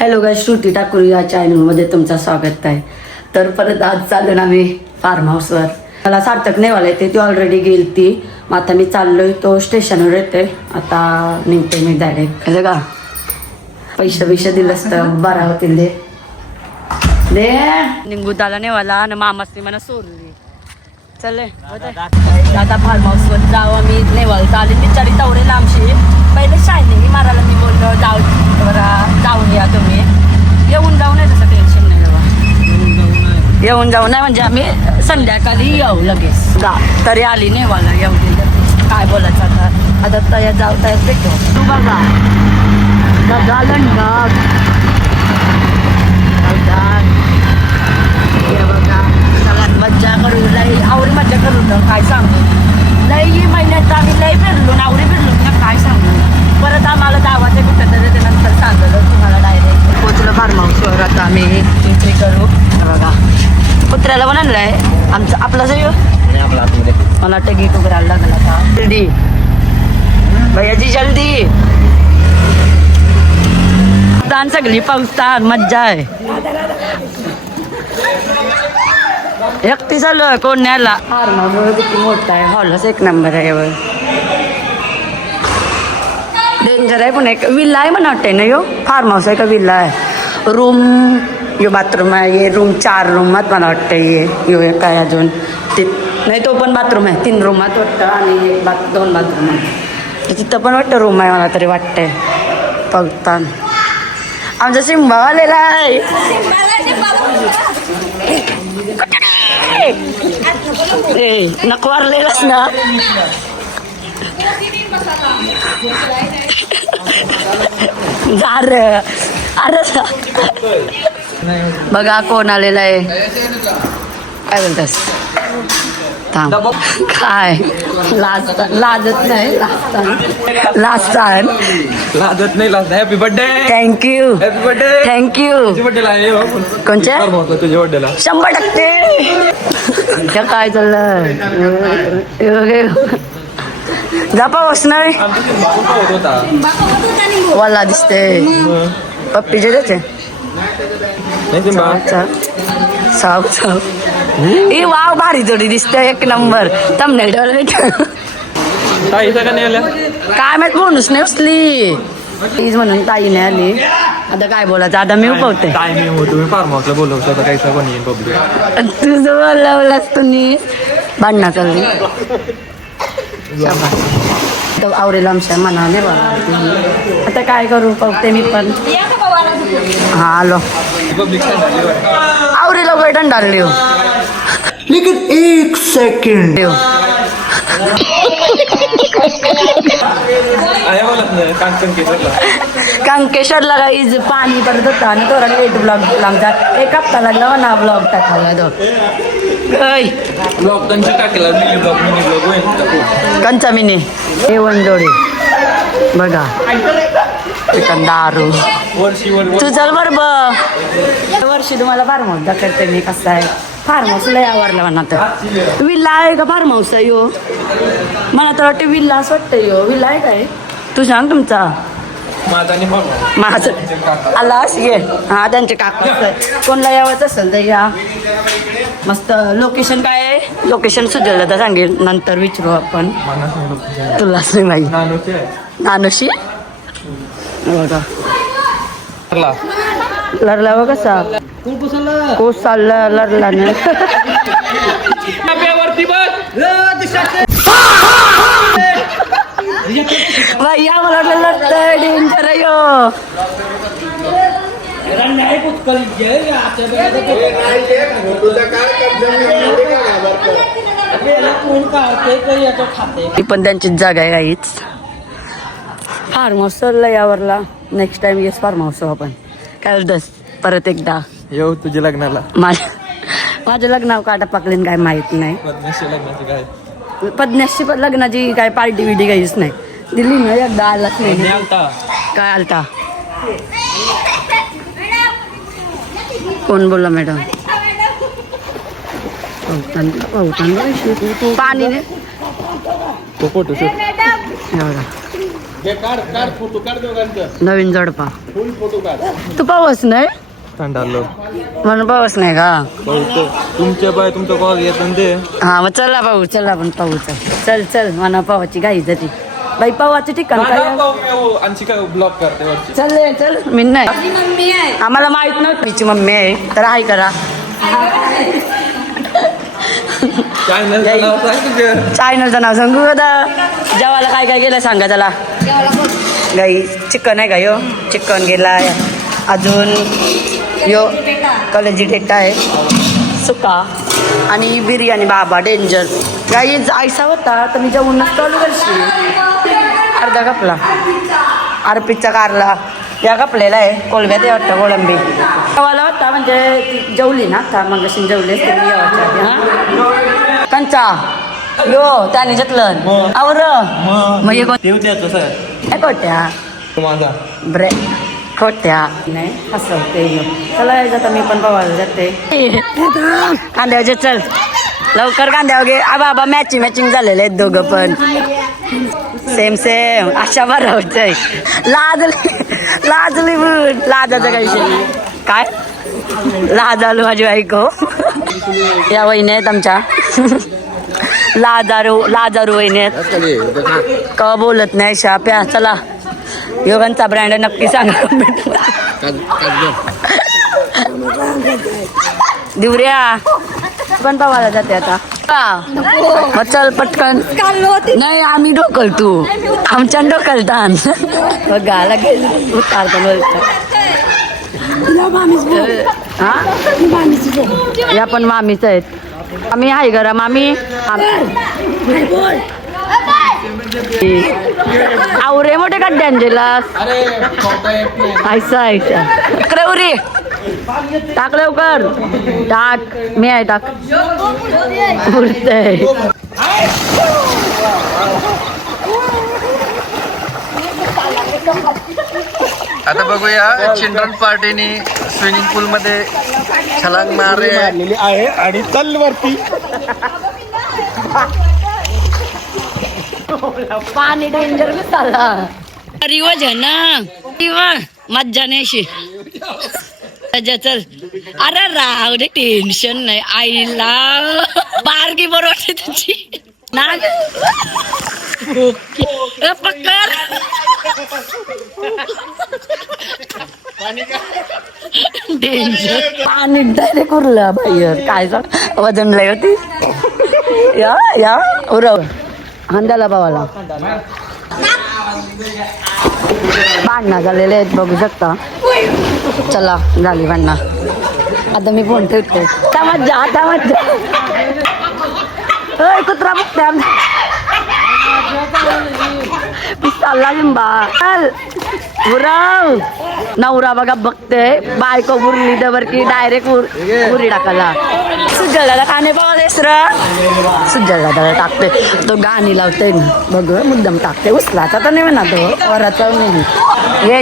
Hello गाईस, श्रुती ठाकूर या चॅनलमध्ये तुमचं स्वागत आहे. तर परत आज चाललो ना मी फार्म हाऊसवर. मला सार्थक नेवाला येते, ती ऑलरेडी गेली ती. मग आता मी चाललोय, तो स्टेशनवर येते. आता निघते मी डायरेक्ट. कसं का पैसे दिलंस तर बरा होतील दे निघू त्याला नेवाला ना मामासनी मला सोडली. चल आता फार्म हाऊसवर जाऊ आम्ही. नेवाल चालेल बिचारी तेवढे लांबशी. पहिले शायनिंग मारायला मी बोललो जाऊन या तुम्ही. येऊन जाऊ नाही, तसं टेन्शन नाही बाबा. येऊन जाऊ नाही म्हणजे आम्ही संध्याकाळी येऊ लगेच. तरी आली नेवाला येऊ दे. काय बोलायचं आता तयार जाऊ तयार भेटू. तू बघा झालं ना मज्जा करू लई आवडी मज्जा करू ना. काय सांगू लई महिन्यात आम्ही लई फिरलो ना, आवडी फिरलो ना. काय सांगू परत आम्हाला गावाचे कुठं तरी ते नंतर सांगलं तुम्हाला डायरेक्ट. पोचलं फार्म हाऊसवर. आता आम्ही एंट्री करू. बघा कुत्र्याला पण आणलंय आमचं आपला सही मला वाटतं गीत उभरायला लागला का. जल्दी भैयाजी जल्दी. ताण सगळी पाऊसतान मज्जा आहे. एकटी चालू आहे कोण न्यायला. फार्म हाऊस किती मोठा आहे. हॉलच एक नंबर आहे. वर डेंजर आहे पण एक विल्ला आहे म्हणा वाटते ना. यो फार्म हाऊस आहे का विल्ला आहे. रूम यो बाथरूम आहे. ये रूम 4 रूमात मला वाटतं. ये काय अजून ते नाही, तो पण बाथरूम आहे. 3 रूमात वाटतं आणि 2 बाथरूम आहे. तिथं पण वाटतं रूम आहे मला तरी वाटतंय. बघता आमचा सिंबा आलेला आहे. नकवारलेलाच ना. अरे बघा कोण आलेला आहे. काय बोलतास थांब. काय लाजत नाही. लाजत नाही. Happy birthday. Thank you happy birthday. Thank you. कोणच्या तुझ्या बर्थडेला 100% काय चाललं. जा पाऊस नाही वाला दिसते. पप्पीचे द्यायचे साव ए वाव भारी जोडी दिसते. एक नंबर. thumbnail ताई सगळ्यांनी आल्या. काय माहित बोनूस नाही उचली प्लीज म्हणून ताईने आली. आता काय बोलायचं आता मी उपवते. टायमिंग हो तुम्ही फार्म हाऊसला बोलवता तर काही कोणी येईन पब्लिक. तुझं बोलवलंस तुम्ही भांडणं चालली. तो आवरेला आमच्या मनाने बघा. आता काय करू पावते मी पण. हा आलो आवरेला बैठण डालली हो. लेकिन 1 सेकंड कांकेश्वरला गाईज पाणी पडत होतं आणि थोडा लेट ब्लॉग आमचा 1 हप्ता लागला ना ब्लॉग टाकायला. तो ब्लॉग त्यांची टाकेला मिनी ब्लॉग होईल. कंचा मिनी जेवण जोडी बघा. चिकन दारू तू चल बरोबर. वर्षी तुम्हाला फार्म हाऊस दाखवते मी कसं आहे. फार्म हाऊस लय आवडला म्हणा. तर विल्ला आहे का फार्म हाऊस आहे यो. मला तर वाटतं विल्ला असं वाटतं. यो विल्ला आहे काय तू सांग तुमचा. माझं आला अशी घे. हा त्यांचे काका कोणला यावंच असेल तर या. मस्त लोकेशन काय आहे. लोकेशन सुचवलं तर सांगेल नंतर विचारू आपण. तुलाच नाही माहिती. नानोशी बघा लढला बघ कसा कोस चालला लढला नाही. भैया मला वाटलं लढतंय. डेंजर आहे यो. पण त्यांचीच जागा आहे काहीच. फार्म हाऊस चालला यावरला. नेक्स्ट टाइम येस फार्म हाऊस आपण. काय बोलतस परत एकदा येऊ तुझ्या लग्नाला. माझ्या लग्नावर काटा पाकलेन काय माहित नाही. लग्नाची काय पद्मश्री लग्नाची काय पार्टी बिटी काहीच नाही दिली ना. एकदा आलाच नाही. काय आलता कोण बोलला मॅडम. पाणी तो फोटोशूट नवीन जोडपा तू पाऊस नाही थंड आलो म्हणून पाऊस नाही का तुमच्या बाय तुमचा कॉल येत ते हा मग चला भाऊ चला आपण पाहू चल चल मला पावाची घाई जाती बाई पावाचं ठिकाण काय आणखी काय ब्लॉक करते वरची चल मी नाही आम्हाला माहित नव्हतं तिची मम्मी आहे तर हाय करा चॅनलचं नाव सांगू आता जेवायला काय काय गेलं सांगा त्याला गाई चिकन आहे का यो चिकन गेलाय अजून यो कलेजी टेटा आहे सुका आणि बिर्याणी बाबा डेंजर गाई जायचा होता तर मी जेवून चालू करशी अर्धा कपला आरपीचा कारला या कपलेला आहे कोलब्यात आहे वाटतं कोळंबी जेवायला होता म्हणजे ती जेवली ना आता मग अशी जेवली तुम्ही जेवायच्या आधी हा कंचा यो त्याने घेतलं आवर मग हे खोट्या माझा ब्रे खोट्या नाही असं ते चला जाता मी पण पवायला जाते कांद्यावर चल लवकर कांद्यावर घे आबा मॅचिंग झालेले आहेत दोघं पण सेम अशा बरोबर लाजली लाजाचं काही विषय काय लाज आलो माझी बायको या वहिनी आहेत आमच्या लाजारू वहिनी आहेत का बोलत नाही शाप्या चला योगांचा ब्रँड नक्की सांगा दिवऱ्या पण पावायला जाते आता मग चल पटकन नाही आम्ही ढोकल तू आमच्या ढोकलतान गाला गेली उतारता बोलता हा या पण मामीच आहेत आम्ही आहे घरा मामी आवरे मोठे खड्ड्यांजेला ऐसा उरी टाक लवकर टाक मी आहे टाक उरतंय आता बघूया चिल्ड्रन पार्टीने स्विमिंग पूल मध्ये छलांग मारली आहे आणि चल वरती पाणी डेंजर बी चालला रिवाज आहे ना किंवा मज्जा नाही चल अरे राव रे टेन्शन नाही आईला बारकी बरोबर तुझी ना पक्कर डेंजर पाणी डायरेक्ट उरलं बाहेर काय सांग वजन लय होती या उरव हांद्याला भावाला भांडणं झालेले आहेत बघू शकता चला झाली भांडणं आता मी फोन ठेवते आता मज्जा कुत्रा बघते चालला लिंबा चल उराव नवरा बघा बघते बायको बुरली दवर की डायरेक्ट उरी टाकायला सुजल दादा काने पावलेस र सुजल दादा टाकते तो गाणी लावते बघ मुद्दाम टाकते उचलाचा तर नाही म्हणा तो वराचा नाही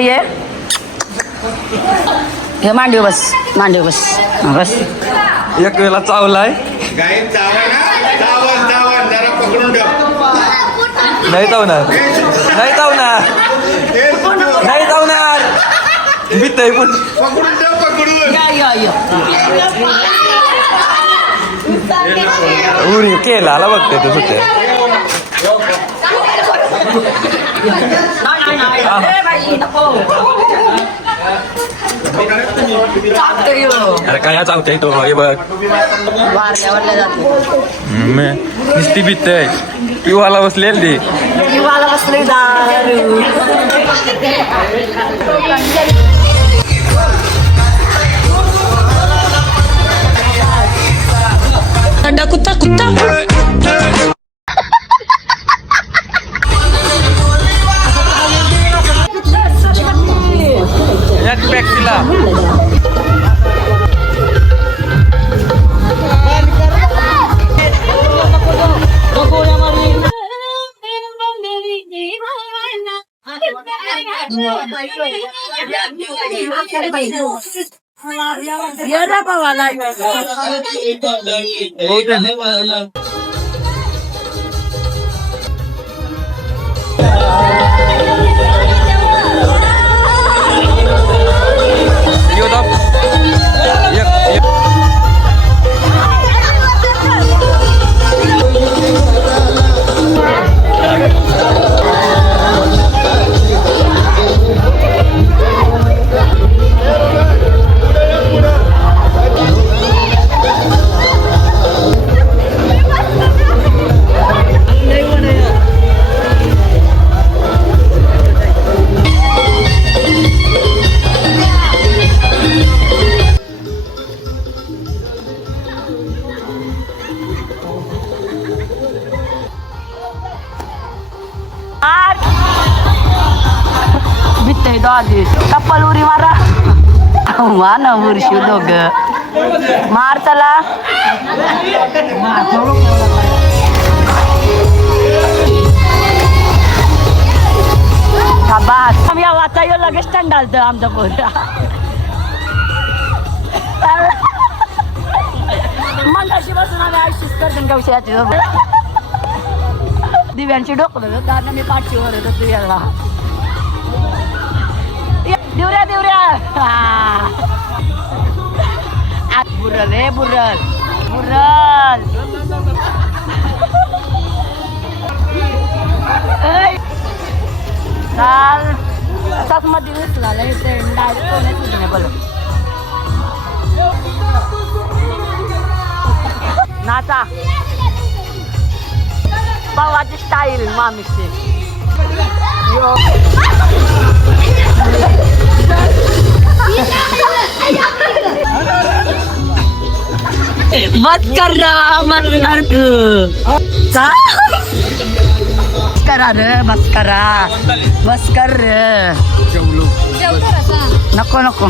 हे मांडीव बस हा बस एक वेळेला चावलाय नाही चावणार भीतय पण उरी केला बघते तो सुटे अरे काय चावते तो हे बघ नुसती भीतय पिवाला बसलेली दारू कुत्ता येरा पावाला मारते तो आधी कप्पल उरी मारा वा ना उरशी दोघ मार चला बस आम्ही आता येऊ लगेच टंडालतं आमचा पोरा मग अशी बसून आम्ही आयुष्यच करतो कवशाची दिव्यांची डोकं कारण मी पाठीवर येतो दिव्याला दिवऱ्या बुरल हे बुरल बुरल चाल असाच मध्ये उचला बोल नाचा भावाची स्टाईल मामीची बस कर रहा मरणार करा रे बस कर रे नको नको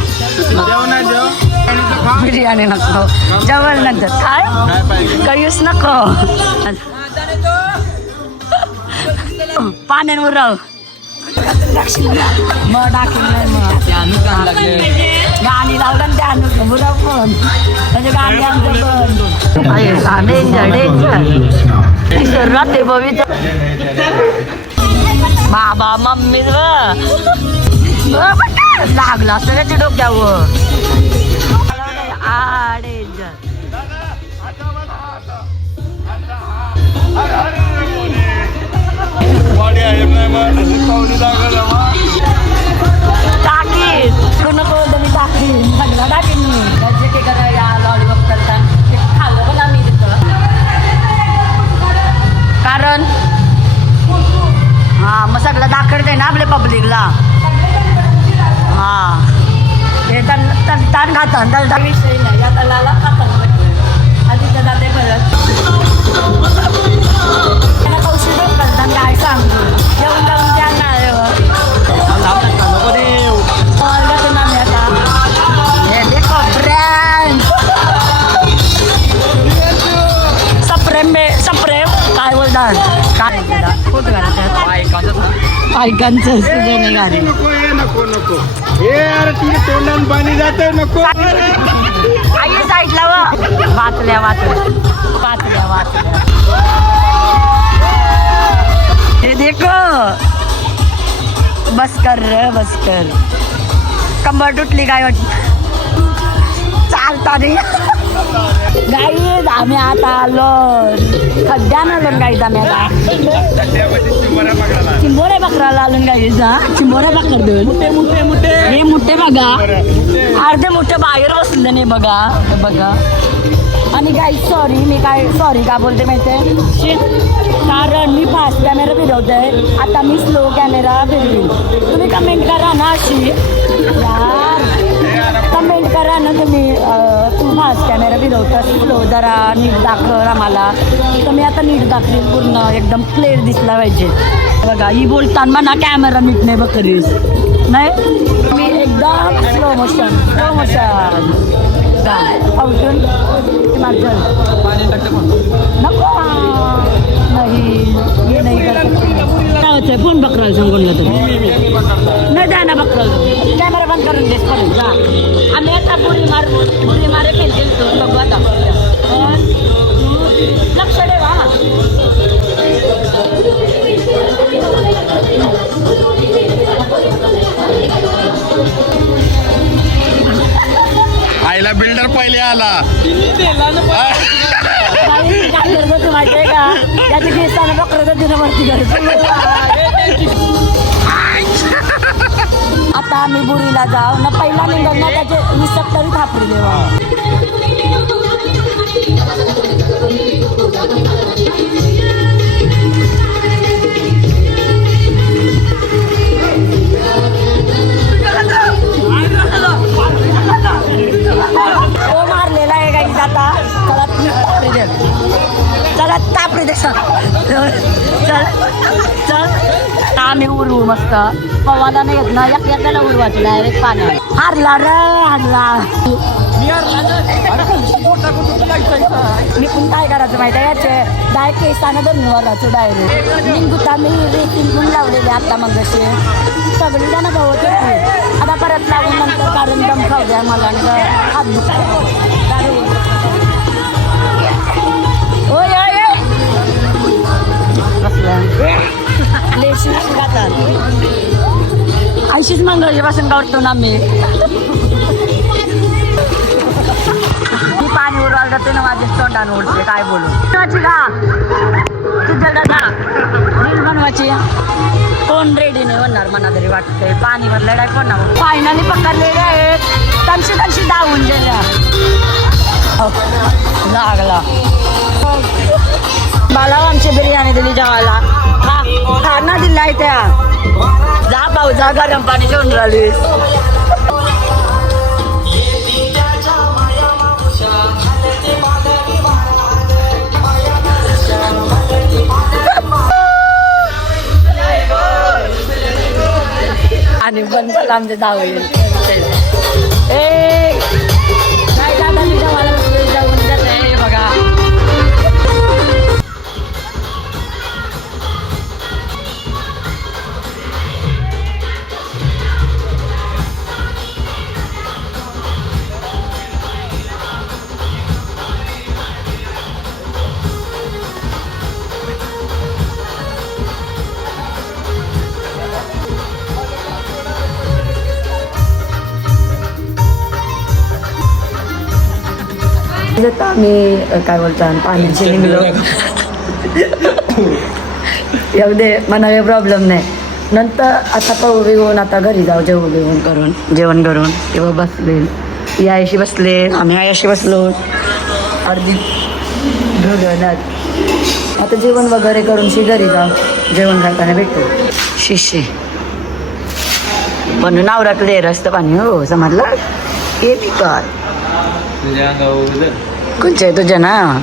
बिर्याणी नको जेवण नंतर काय काहीच नको पाण्यावर राव मग गाणी लावलं त्यानं बुरा पण म्हणजे गाणी आमचं पण राहते बघित बाबा मम्मी लागला असतं त्याच्या डोक्यावर आडे टाकी नको तुम्ही टाकी सगळं टाकीन मी जे काही करा या लॉलीपॉप करतात ते खाल्लं पण आम्ही तिथं कारण हा मग सगळं दाखवते ना आपल्या पब्लिकला हा हे ताण खातात तलटा विषय नाही या तलाला खातात आधी तर जाते परत त्यांना कौशल्य करतात काय सांगतो येऊन जाऊन त्यांना सप्रेम काय बोलतात काय फोटो ऐकांचं नाही गाडी नको हे तोंडान पाणी जात नको आई साईडला वाचल्या हे देखो बस कर कंबर तुटली काय वाटत चालता नाही गाईज आम्ही आता आलो खड्ड्यानं आलो गाईज आम्ही आता चिंबोऱ्या बकराला आलो गाईज चिंबोऱ्या बकर दोन हे मोठे बघा अर्धे मोठे बाहेर बसले नाही बघा आणि गाईज सॉरी का बोलते माहिती कारण मी फास्ट कॅमेरा फिरवते आता मी स्लो कॅमेरा फिरवीन तुम्ही कमेंट करा ना अशी यार कमेंट करा ना तुम्ही तू फास्ट कॅमेरा फिरवता स्लो जरा नीट दाखव आम्हाला तर मी आता नीट दाखवेल पूर्ण एकदम क्लिअर दिसला पाहिजे बघा ही बोलताना ना कॅमेरा नीट नाही बघरीस नाही मी एकदम स्लो मोशन पावटून नको नाही हे नाही करत फोन बकराल सांगून नाही द्या ना बकराल कॅमेरा बंद करून देस करून जा आम्ही आता बुरी मारे पेन्सिल बघू आता लक्ष ठेवा आईला बिल्डर पहिले आला काय करतो माहिती आहे का त्याची केसाने बकरं तिनं वरती आता आम्ही बुरीला जाऊ ना पहिला निघाल ना त्याचे विसक तरी थापरी देवा तो मारलेला आहे काही आता चला तापरी दे चल आम्ही उरवू मस्त पवाला नाही येत ना एकाला उरवायचं डायरेक्ट पाण्यात हारला रे हारला मी पण काय करायचं माहिती आहे याचे डायरेक्ट केसानं धरून वरायचं डायरेक्ट निंगुता मी रेटिंग पण लावलेली आता मग असे सगळी जण गवत होती आता परत लावून नंतर कारण दम खाऊ द्या मला आणि हात दुखतो होय अशीच मंगळवारपासून काढतो ना मी पाणी उरवायला जाते ना माझ्या तोंडानं उडते काय बोलू का तुझ्या दादा रील बनवायची कोण रेडी नाही होणार मला तरी वाटतंय पाणी भरलं काय कोण ना फायनली पकडलेले आहेत तनशी धावून गेल्या लागला मला आमची बिर्याणी दिली जेवायला हा ना दिलाय त्या जा भाऊ जा गरम पाणी घेऊन राहिली आणि पण झालं आमचे जाऊ काय दादा मी जेवायला जाऊन जाते बघा आम्ही काय बोलतो पाण्याची निघलो येऊ दे मला काही प्रॉब्लेम नाही नंतर आता पाहू घेऊन आता घरी जाऊ जेवण करून तेव्हा बसले याशी बसले आम्ही आयाशी बसलो अर्धी ढोलवणार आता जेवण वगैरे करून घरी जाऊ जेवण करताना भेटू शिष्य पण नावरातले रस्त पाणी हो समजलं हे पिकार कोणचे तुझ्या ना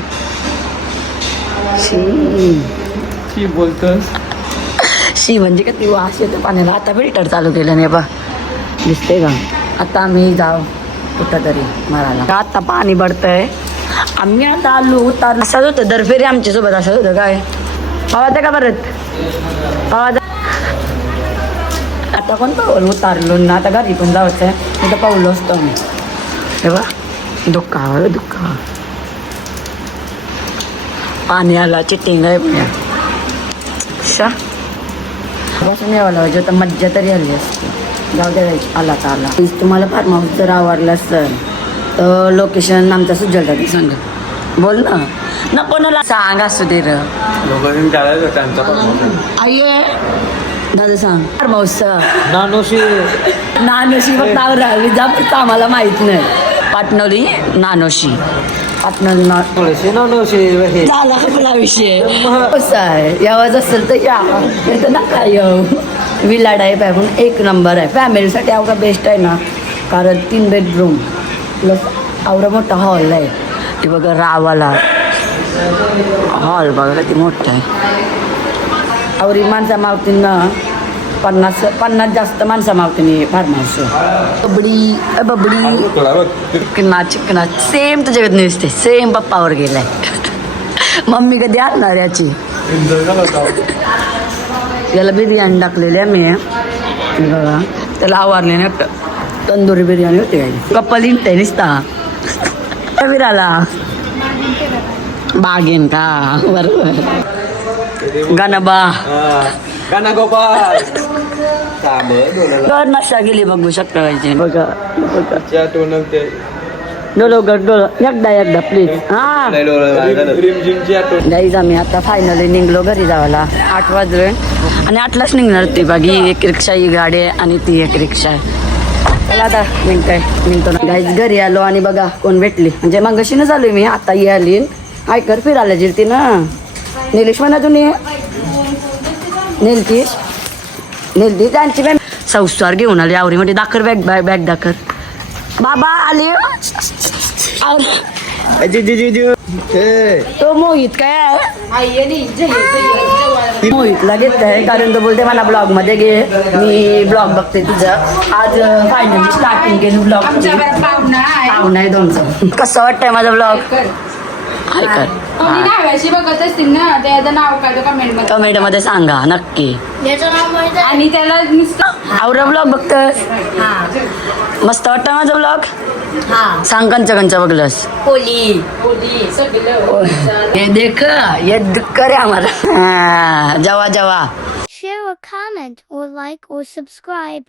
शी बोलतोस शी म्हणजे का ती वास येतो पाण्याला आता फिल्टर चालू केलं नाही बा दिसते का आता आम्ही जाऊ कुठं तरी मारायला आता पाणी पडतंय आम्ही आता आलो उतार असंच होतं दरफेरी आमच्यासोबत असंच होतं काय पावा का परत पावा आता कोण पाऊल उतारलो ना आता घरी पण जायचं आहे तिथं पाऊल असतो आम्ही हे बा दुःख पाणी आला चिटिंग आहे पुण्या बसून यावं लावायचं तर मज्जा तरी आली असते जाऊ दे आला तर आला तुम्हाला फार्म हाऊस जर आवडलं असेल तर लोकेशन आमचा सुजलता ते सांगा बोल ना कोणाला सांग असू दे र आये दादा सांग फार्म हाऊस नानोशी फक्त आवरा विजापूरचं आम्हाला माहित नाही पाटणवली नानोशी झाला आपला विषय कसं आहे यावाज असेल तर या तर नका येऊ विला टाईप आहे पण एक नंबर आहे फॅमिलीसाठी अवघा बेस्ट आहे ना कारण 3 बेडरूम प्लस आवडा मोठा हॉल आहे ते बघा रावाला हॉल बघा किती मोठा आहे आवरी माणसा मावतीनं 50 जास्त माणसं मावतीने फार्म हाऊस बबडी चिकना सेम तुझ्या घरात दिसते सेम पप्पावर गेलाय मम्मी कधी आणणार याची याला बिर्याणी टाकलेली आहे मी बघा त्याला आवारले नाही तंदुरी बिर्याणी होती काय कपल इंटे निसता विराला बागेन का बरोबर गणबा गोपाल घर नशा गेली बघू शकता बघा एकदा प्लीज हा गाईज आम्ही आता फायनली निघलो घरी जावाला 8 वाजले आणि 8लाच निघणार ती बागी एक रिक्षा ही गाडी आहे आणि ती एक रिक्षा आहे चला आता निघतो ना गाईज घरी आलो आणि बघा कोण भेटली म्हणजे मगाशीनच आलोय मी आता ये आली आयकर फिरायला जिरती ना निलेश म्हणा तुम्ही नेलती त्यांची बॅग संस्कार घेऊन आली आवरी म्हणजे दाखर बॅग दाखर बाबा आले तो मोहित काय आहे मोहितला घेत आहे कारण तो बोलते मला ब्लॉग मध्ये घे मी ब्लॉग बघते तुझं आज फायनली स्टार्टिंग केली ब्लॉग पाहुणा आहे तुमचं कसं वाटतंय माझा ब्लॉग बघत असतील ना त्याचं नाव काय कमेंट मध्ये कमेंट मध्ये सांगा नक्की आणि त्याला नुसतं आवरा ब्लॉग बघतोस मस्त वाटतं माझा ब्लॉग सांग कंच बघलंस हे देख ये करे आम्हाला जेवा Share a comment or like or subscribe.